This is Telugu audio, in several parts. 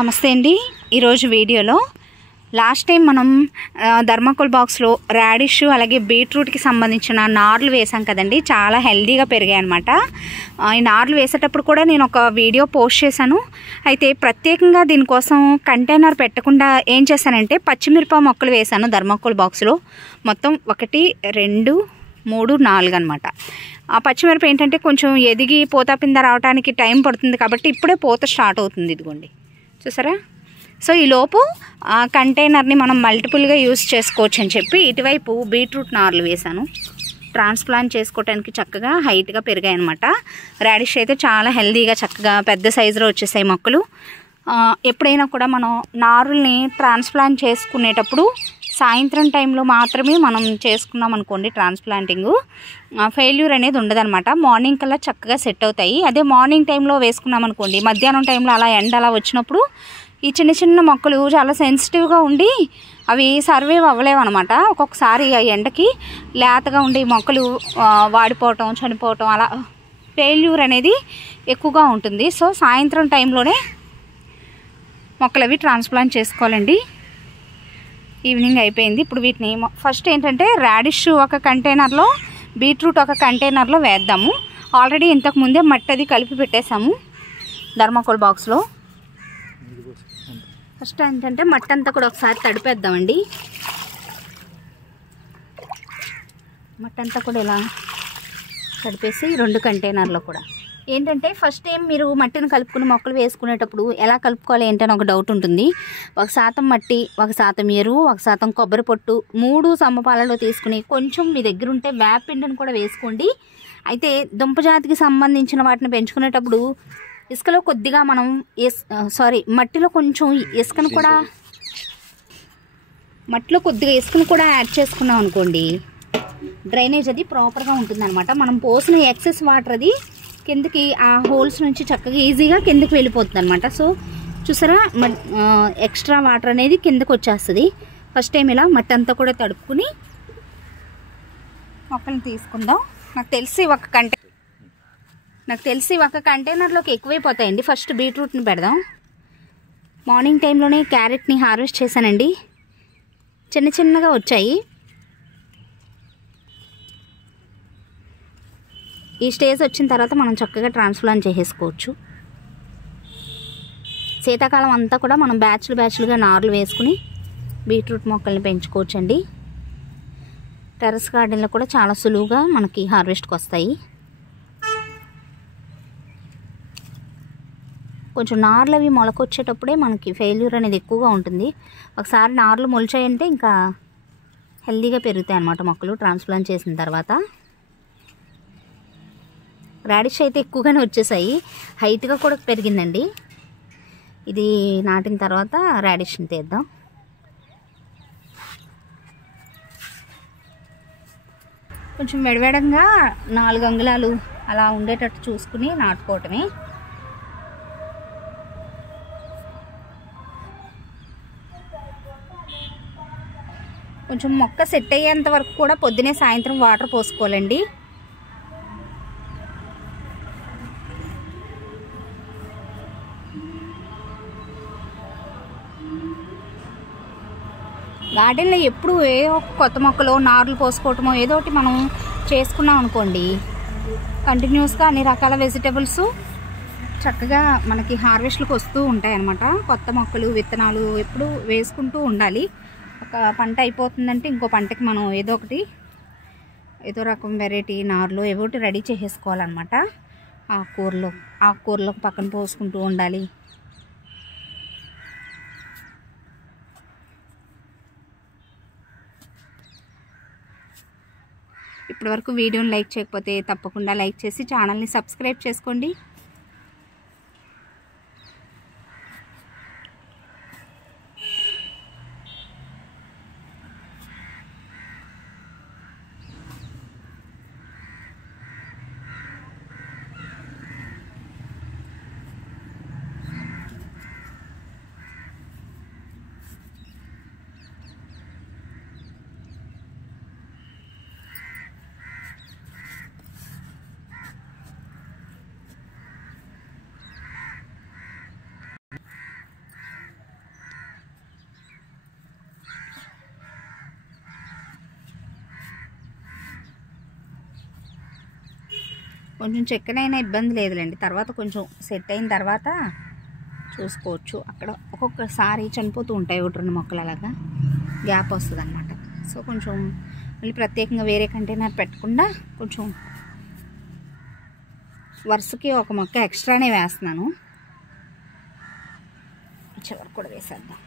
నమస్తే అండి. ఈరోజు వీడియోలో లాస్ట్ టైం మనం థర్మాకోల్ బాక్స్లో రాడిష్ అలాగే బీట్రూట్కి సంబంధించిన నార్లు వేసాం కదండి. చాలా హెల్దీగా పెరిగాయి అనమాట. ఈ నార్లు వేసేటప్పుడు కూడా నేను ఒక వీడియో పోస్ట్ చేశాను. అయితే ప్రత్యేకంగా దీనికోసం కంటైనర్ పెట్టకుండా ఏం చేశానంటే పచ్చిమిరప మొక్కలు వేశాను థర్మాకోల్ బాక్స్లో. మొత్తం 1 2 3 4 అనమాట. ఆ పచ్చిమిరప ఏంటంటే కొంచెం ఎదిగి పూత పింద రావడానికి టైం పడుతుంది కాబట్టి ఇప్పుడే పూత స్టార్ట్ అవుతుంది. ఇదిగోండి చూసారా. సో ఈ లోపు కంటైనర్ని మనం మల్టిపుల్గా యూస్ చేసుకోవచ్చు అని చెప్పి ఇటువైపు బీట్రూట్ నార్లు వేశాను. ట్రాన్స్ప్లాంట్ చేసుకోవడానికి చక్కగా హైట్గా పెరిగాయి అనమాట. రాడిష్ అయితే చాలా హెల్దీగా చక్కగా పెద్ద సైజులో వచ్చేసాయి మొక్కలు. ఎప్పుడైనా కూడా మనం నారుల్ని ట్రాన్స్ప్లాంట్ చేసుకునేటప్పుడు సాయంత్రం టైంలో మాత్రమే మనం చేసుకున్నాం అనుకోండి ట్రాన్స్ప్లాంటింగ్, ఫెయిల్యూర్ అనేది ఉండదన్నమాట. మార్నింగ్ కల్లా చక్కగా సెట్ అవుతాయి. అదే మార్నింగ్ టైంలో వేసుకున్నాం అనుకోండి, మధ్యాహ్నం టైంలో అలా ఎండ అలా వచ్చినప్పుడు ఈ చిన్న చిన్న మొక్కలు చాలా సెన్సిటివ్గా ఉండి అవి సర్వైవ్ అవ్వలేవు అనమాట. ఒక్కొక్కసారి ఆ ఎండకి లేతగా ఉండి మొక్కలు వాడిపోవటం చనిపోవటం అలా ఫెయిల్యూర్ అనేది ఎక్కువగా ఉంటుంది. సో సాయంత్రం టైంలోనే మొక్కలు అవి ట్రాన్స్ప్లాంట్ చేసుకోవాలండి. ఈవినింగ్ అయిపోయింది. ఇప్పుడు వీటిని ఫస్ట్ ఏంటంటే రాడిష్ ఒక కంటైనర్లో, బీట్రూట్ ఒక కంటైనర్లో వేద్దాము. ఆల్రెడీ ఇంతకుముందే మట్టి అది కలిపి పెట్టేసాము థర్మాకోల్ బాక్స్లో. ఫస్ట్ ఏంటంటే మట్టి అంతా కూడా ఒకసారి తడిపేద్దామండి. మట్టి అంతా కూడా ఇలా తడిపేసి 2 కంటైనర్లో కూడా ఏంటంటే ఫస్ట్ టైం మీరు మట్టిని కలుపుకుని మొక్కలు వేసుకునేటప్పుడు ఎలా కలుపుకోవాలి ఏంటని ఒక డౌట్ ఉంటుంది. 1% మట్టి, 1% ఎరువు, 1% కొబ్బరి పొట్టు 3 సమపాలలో తీసుకుని కొంచెం మీ దగ్గర ఉంటే వేపిండిని కూడా వేసుకోండి. అయితే దుంపజాతికి సంబంధించిన వాటిని పెంచుకునేటప్పుడు ఇసుకలో కొద్దిగా మనం మట్టిలో కొంచెం ఇసుకను కూడా యాడ్ చేసుకున్నాం అనుకోండి, డ్రైనేజ్ అది ప్రాపర్గా ఉంటుంది అనమాట. మనం పోసిన ఎక్సెస్ వాటర్ అది కిందకి ఆ హోల్స్ నుంచి చక్కగా ఈజీగా కిందకి వెళ్ళిపోతుంది అనమాట. సో చూసారా, ఎక్స్ట్రా వాటర్ అనేది కిందకి వచ్చేస్తుంది. ఫస్ట్ టైం ఇలా మట్టి అంతా కూడా తడుపుకుని మొక్కల్ని తీసుకుందాం. నాకు తెలిసి ఒక కంటైనర్లోకి ఎక్కువైపోతాయండి. ఫస్ట్ బీట్రూట్ని పెడదాం. మార్నింగ్ టైంలోనే క్యారెట్ని హార్వెస్ట్ చేశానండి. చిన్న చిన్నగా వచ్చాయి. ఈ స్టేజ్ వచ్చిన తర్వాత మనం చక్కగా ట్రాన్స్ప్లాంట్ చేసేసుకోవచ్చు. శీతాకాలం అంతా కూడా మనం బ్యాచ్లుగా నార్లు వేసుకుని బీట్రూట్ మొక్కల్ని పెంచుకోవచ్చండి. టెర్రస్ గార్డెన్లో కూడా చాలా సులువుగా మనకి హార్వెస్ట్కి వస్తాయి. కొంచెం నార్లు అవి మొలకొచ్చేటప్పుడే మనకి ఫెయిల్యూర్ అనేది ఎక్కువగా ఉంటుంది. ఒకసారి నార్లు మొలిచాయంటే ఇంకా హెల్దీగా పెరుగుతాయి అన్నమాట మొక్కలు ట్రాన్స్ప్లాంట్ చేసిన తర్వాత. రాడిష్ అయితే ఎక్కువగానే వచ్చేసాయి, హైట్గా కూడా పెరిగిందండి. ఇది నాటిన తర్వాత రాడిష్ని తీద్దాం. కొంచెం వెడవెడంగా 4 అంగుళాలు అలా ఉండేటట్టు చూసుకుని నాటుకోవటమే. కొంచెం మొక్క సెట్ అయ్యేంత వరకు కూడా పొద్దునే సాయంత్రం వాటర్ పోసుకోవాలండి. గార్డెన్లో ఎప్పుడు ఏదో కొత్త మొక్కలు నార్లు పోసుకోవటమో ఏదో ఒకటి మనం చేసుకున్నాం అనుకోండి, కంటిన్యూస్గా అన్ని రకాల వెజిటబుల్స్ చక్కగా మనకి హార్వెస్ట్లకు వస్తూ ఉంటాయి అన్నమాట. కొత్త మొక్కలు విత్తనాలు ఎప్పుడు వేసుకుంటూ ఉండాలి. ఒక పంట అయిపోతుందంటే ఇంకో పంటకి మనం ఏదో రకం వెరైటీ నార్లు ఏవో ఒకటి రెడీ చేసేసుకోవాలన్నమాట. ఆకుకూరలకు పక్కన పోసుకుంటూ ఉండాలి. ఇప్పటివరకు వీడియోని లైక్ చేయకపోతే తప్పకుండా లైక్ చేసి ఛానల్ని సబ్స్క్రైబ్ చేసుకోండి. కొంచెం చెక్కనైనా ఇబ్బంది లేదులేండి, తర్వాత కొంచెం సెట్ అయిన తర్వాత చూసుకోవచ్చు. అక్కడ ఒక్కొక్కసారి చనిపోతూ ఉంటాయి 1-2 మొక్కలు, అలాగా గ్యాప్ వస్తుంది అన్నమాట. సో కొంచెం మళ్ళీ ప్రత్యేకంగా వేరే కంటైనర్ పెట్టకుండా కొంచెం వరుసకి ఒక మొక్క ఎక్స్ట్రానే వేస్తున్నాను. చివరికి కూడా వేసేద్దాం.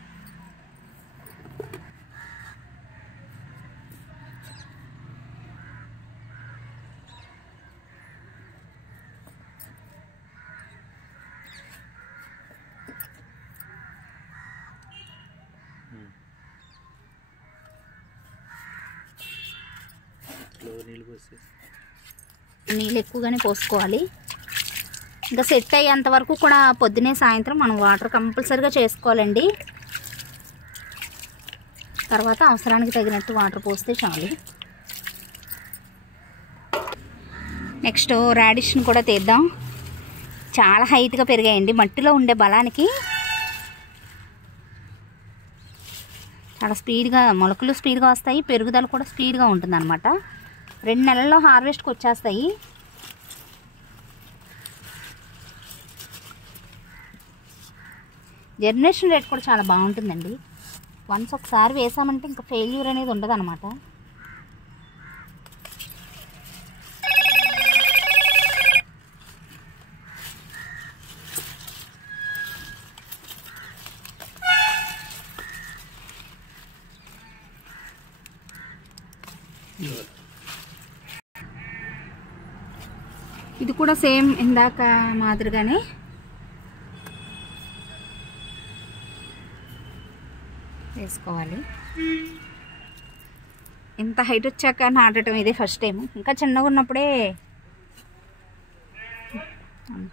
నీళ్ళు ఎక్కువగానే పోసుకోవాలి. ఇంకా సెట్ అయ్యేంత వరకు కూడా పొద్దునే సాయంత్రం మనం వాటర్ కంపల్సరీగా చేసుకోవాలండి. తర్వాత అవసరానికి తగినట్టు వాటర్ పోస్తే చాలు. నెక్స్ట్ రాడిష్ని కూడా తీద్దాం. చాలా హైట్గా పెరిగాయండి. మట్టిలో ఉండే బలానికి చాలా స్పీడ్గా మొలకలు స్పీడ్గా వస్తాయి, పెరుగుదల కూడా స్పీడ్గా ఉంటుంది అనమాట. 2 నెలల్లో హార్వెస్ట్కి వచ్చేస్తాయి. జర్మినేషన్ రేట్ కూడా చాలా బాగుంటుందండి. వన్స్ ఒకసారి వేసామంటే ఇంకా ఫెయిల్యూర్ అనేది ఉండదు అనమాట. ఇది కూడా సేమ్ ఇందాక మాదిరిగానే వేసుకోవాలి. ఇంత హైట్ వచ్చాక నాటడం ఇదే ఫస్ట్ టైం. ఇంకా చిన్నగా ఉన్నప్పుడే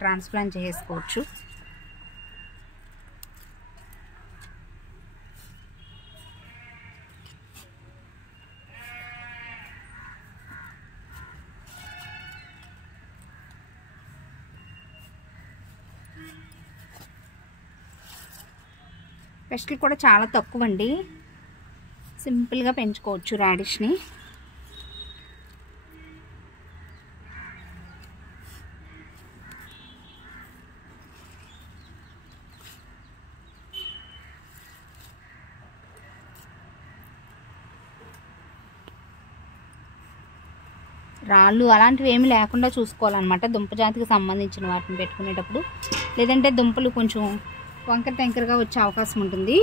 ట్రాన్స్ప్లాంట్ చేసుకోవచ్చు. పెస్ట్లు కూడా చాలా తక్కువ అండి, సింపుల్గా పెంచుకోవచ్చు రాడిష్ని. రాళ్ళు అలాంటివి ఏమి లేకుండా చూసుకోవాలన్నమాట దుంప జాతికి సంబంధించిన వాటిని పెట్టుకునేటప్పుడు. లేదంటే దుంపలు కొంచెం వంకర టెంకరగా వచ్చే అవకాశం ఉంటుంది.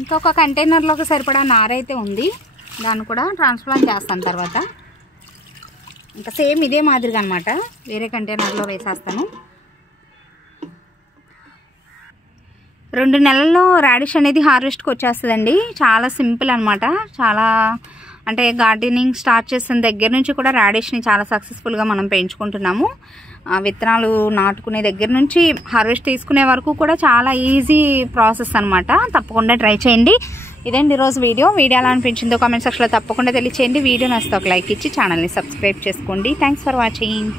ఇంకొక కంటైనర్లోకి సరిపడా నారైతే ఉంది, దాన్ని కూడా ట్రాన్స్ప్లాంట్ చేస్తాను తర్వాత. ఇంకా సేమ్ ఇదే మాదిరిగా అనమాట, వేరే కంటైనర్లో వేసేస్తాను. 2 నెలల్లో రాడిష్ అనేది హార్వెస్ట్కి వచ్చేస్తుందండి. చాలా సింపుల్ అనమాట. చాలా అంటే గార్డెనింగ్ స్టార్ట్ చేసిన దగ్గర నుంచి కూడా రాడిష్ని చాలా సక్సెస్ఫుల్గా మనం పెంచుకుంటున్నాము. విత్తనాలు నాటుకునే దగ్గర నుంచి హార్వెస్ట్ తీసుకునే వరకు కూడా చాలా ఈజీ ప్రాసెస్ అనమాట. తప్పకుండా ట్రై చేయండి. ఇదండి ఈరోజు వీడియో ఎలా అనిపించిందో కామెంట్ సెక్షన్లో తప్పకుండా తెలియచేయండి. వీడియో నచ్చితే ఒక లైక్ ఇచ్చి ఛానల్ని సబ్స్క్రైబ్ చేసుకోండి. Thanks for watching.